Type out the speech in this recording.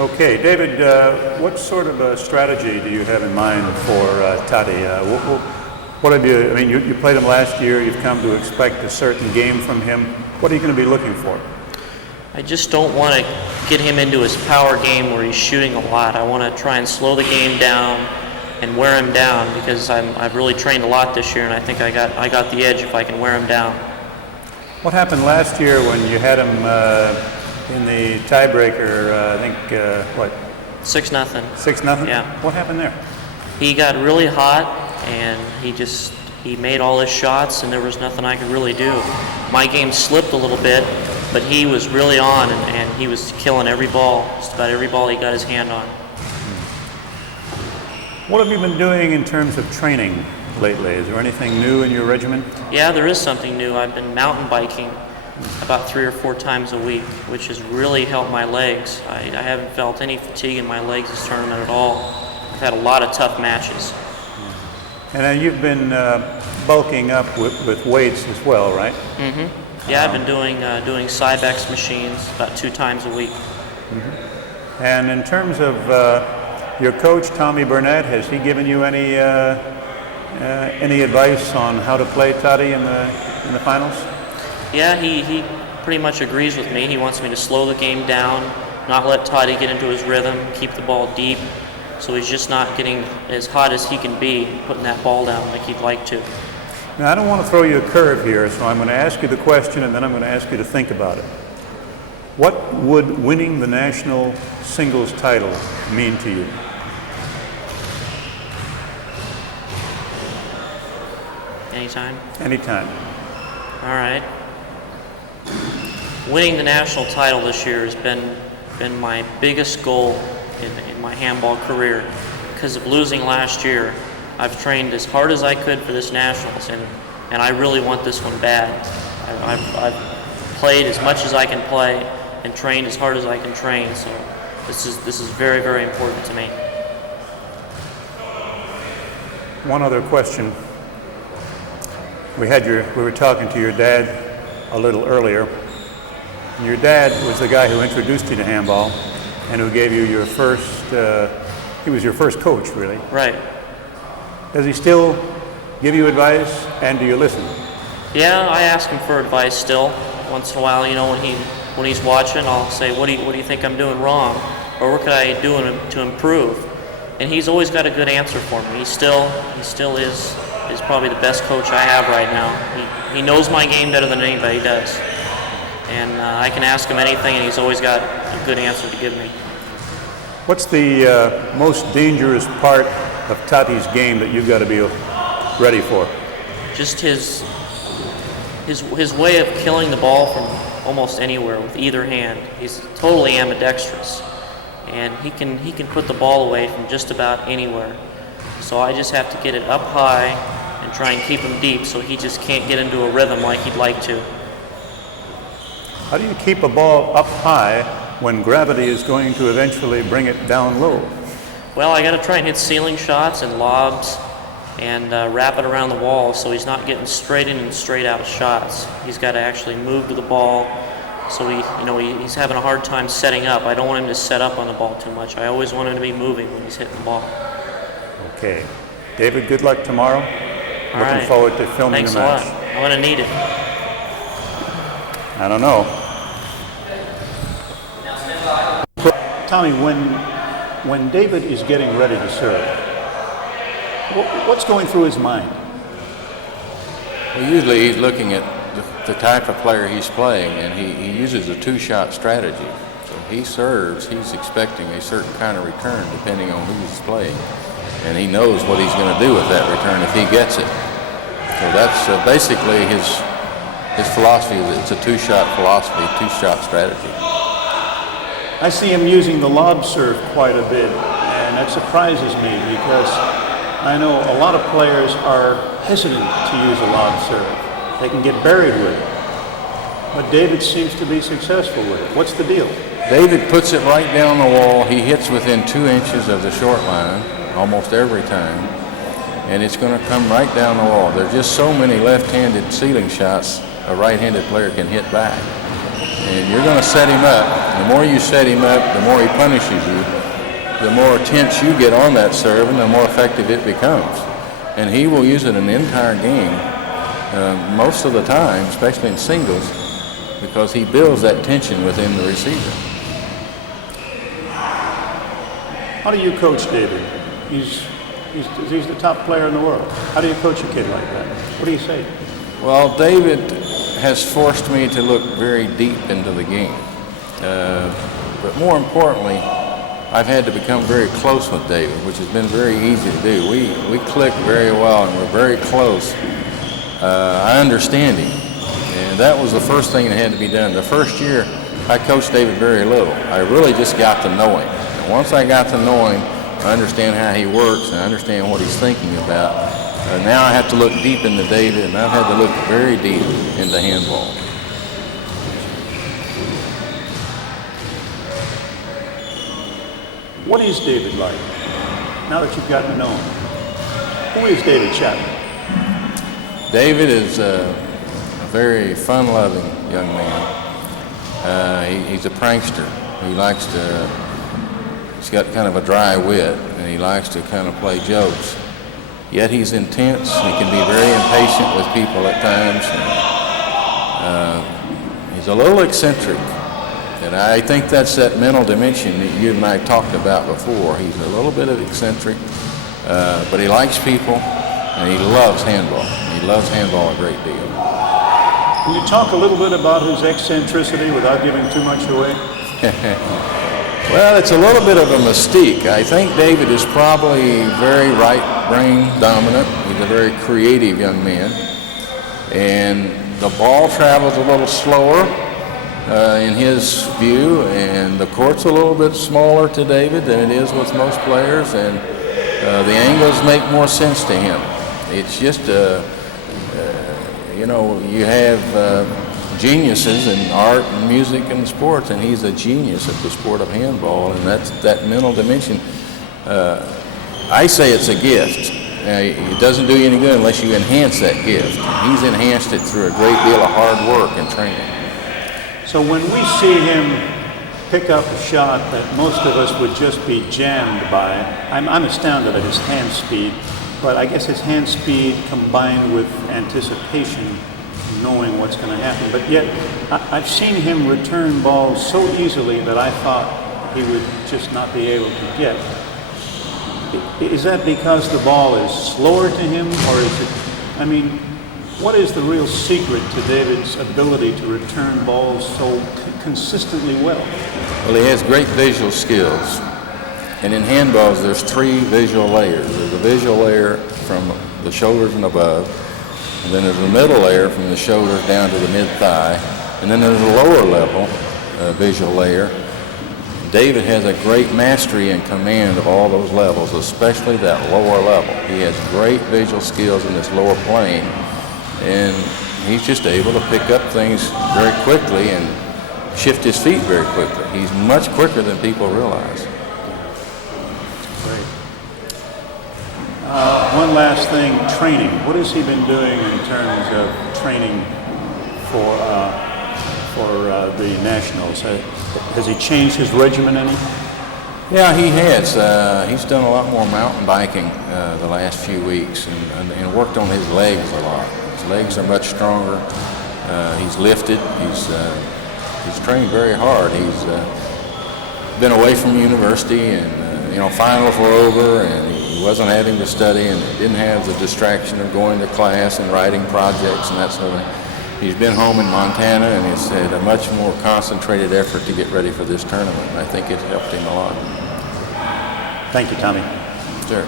Okay, David, what sort of a strategy do you have in mind for Tati? What have you, I mean, you played him last year, you've come to expect a certain game from him. What are you going to be looking for? I just don't want to get him into his power game where he's shooting a lot. I want to try and slow the game down and wear him down because I've really trained a lot this year, and I think I got the edge if I can wear him down. What happened last year when you had him in the tiebreaker? I think 6-0. 6-0. Yeah. What happened there? He got really hot, and he made all his shots, and there was nothing I could really do. My game slipped a little bit, but he was really on, and he was killing every ball, just about every ball he got his hand on. What have you been doing in terms of training lately? Is there anything new in your regimen? Yeah, there is something new. I've been mountain biking about 3 or 4 times a week, which has really helped my legs. I haven't felt any fatigue in my legs this tournament at all. I've had a lot of tough matches. And you've been bulking up with weights as well, right? Mm-hmm. Yeah, I've been doing Cybex machines about 2 times a week. Mm-hmm. And in terms of your coach, Tommy Burnett, has he given you any advice on how to play Tati in the finals? Yeah, he pretty much agrees with me. He wants me to slow the game down, not let Tati get into his rhythm, keep the ball deep, so he's just not getting as hot as he can be, putting that ball down like he'd like to. Now, I don't want to throw you a curve here, so I'm going to ask you the question and then I'm going to ask you to think about it. What would winning the national singles title mean to you? Anytime? Anytime. All right. Winning the national title this year has been my biggest goal in my handball career. Because of losing last year, I've trained as hard as I could for this nationals, and I really want this one bad. I've played as much as I can play and trained as hard as I can train, so this is very, very important to me. One other question. We were talking to your dad a little earlier. Your dad was the guy who introduced you to handball and who gave you your first, he was your first coach, really. Right. Does he still give you advice, and do you listen? Yeah, I ask him for advice still. Once in a while, when he's watching, I'll say, what do you think I'm doing wrong? Or what could I do to improve? And he's always got a good answer for me. He still is probably the best coach I have right now. He knows my game better than anybody does. And I can ask him anything, and he's always got a good answer to give me. What's the most dangerous part of Tati's game that you've got to be ready for? Just his way of killing the ball from almost anywhere with either hand. He's totally ambidextrous, and he can put the ball away from just about anywhere. So I just have to get it up high and try and keep him deep so he just can't get into a rhythm like he'd like to. How do you keep a ball up high when gravity is going to eventually bring it down low? Well, I got to try and hit ceiling shots and lobs and wrap it around the wall so he's not getting straight in and straight out shots. He's got to actually move to the ball, so he's having a hard time setting up. I don't want him to set up on the ball too much. I always want him to be moving when he's hitting the ball. Okay. David, good luck tomorrow. All Looking right. forward to filming Thanks the match. Thanks a lot. I'm going to need it. I don't know. Tommy, when David is getting ready to serve, what's going through his mind? Well, usually he's looking at the type of player he's playing, and he uses a 2-shot strategy. So he serves, he's expecting a certain kind of return depending on who he's playing. And he knows what he's going to do with that return if he gets it. So that's basically his philosophy. It's a 2-shot philosophy, 2-shot strategy. I see him using the lob serve quite a bit, and that surprises me because I know a lot of players are hesitant to use a lob serve. They can get buried with it. But David seems to be successful with it. What's the deal? David puts it right down the wall. He hits within 2 inches of the short line almost every time, and it's going to come right down the wall. There's just so many left-handed ceiling shots a right-handed player can hit back. and you're going to set him up. The more you set him up, the more he punishes you, the more tense you get on that serve, and the more effective it becomes. And he will use it in the entire game, most of the time, especially in singles, because he builds that tension within the receiver. How do you coach David? He's the top player in the world. How do you coach a kid like that? What do you say? Well, David has forced me to look very deep into the game. But more importantly, I've had to become very close with David, which has been very easy to do. We click very well, and we're very close. I understand him, and that was the first thing that had to be done. The first year, I coached David very little. I really just got to know him. And once I got to know him, I understand how he works, and I understand what he's thinking about. Now I have to look deep into David, and I've had to look very deep into handball. What is David like, now that you've gotten to know him? Who is David Chapman? David is a very fun-loving young man. He's a prankster. He's got kind of a dry wit, and he likes to kind of play jokes. Yet he's intense. He can be very impatient with people at times. He's a little eccentric. And I think that's that mental dimension that you and I talked about before. He's a little bit of eccentric, but he likes people, and he loves handball. He loves handball a great deal. Can you talk a little bit about his eccentricity without giving too much away? Well, it's a little bit of a mystique. I think David is probably very right brain dominant. He's a very creative young man. And the ball travels a little slower in his view, and the court's a little bit smaller to David than it is with most players, and the angles make more sense to him. It's just, you have geniuses in art and music and sports, and he's a genius at the sport of handball, and that's that mental dimension. I say it's a gift. It doesn't do you any good unless you enhance that gift. He's enhanced it through a great deal of hard work and training. So when we see him pick up a shot that most of us would just be jammed by, I'm astounded at his hand speed, but I guess his hand speed combined with anticipation, knowing what's going to happen. But yet, I've seen him return balls so easily that I thought he would just not be able to get. Is that because the ball is slower to him, or is it, what is the real secret to David's ability to return balls so consistently well? Well, he has great visual skills. And in handballs, there's 3 visual layers. There's a visual layer from the shoulders and above, and then there's a middle layer from the shoulders down to the mid-thigh, and then there's a lower level visual layer. David has a great mastery and command of all those levels, especially that lower level. He has great visual skills in this lower plane, and he's just able to pick up things very quickly and shift his feet very quickly. He's much quicker than people realize. Great. One last thing, training. What has he been doing in terms of training for the Nationals? Has he changed his regimen any? Yeah, he has. He's done a lot more mountain biking the last few weeks and worked on his legs a lot. His legs are much stronger. He's lifted. He's trained very hard. He's been away from university, and finals were over, and he wasn't having to study, and didn't have the distraction of going to class and writing projects and that sort of thing. He's been home in Montana, and he's had a much more concentrated effort to get ready for this tournament. I think it helped him a lot. Thank you, Tommy. Sure.